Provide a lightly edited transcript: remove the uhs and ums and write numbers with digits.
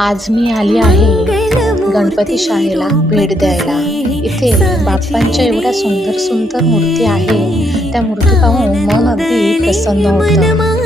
आज मी आली आहे गणपती शाळेला भेट द्यायला. इथे बाप्पांच्या एवढ्या सुंदर सुंदर मूर्ती आहे. त्या मूर्ती पाहून मन अगदी प्रसन्न होतं.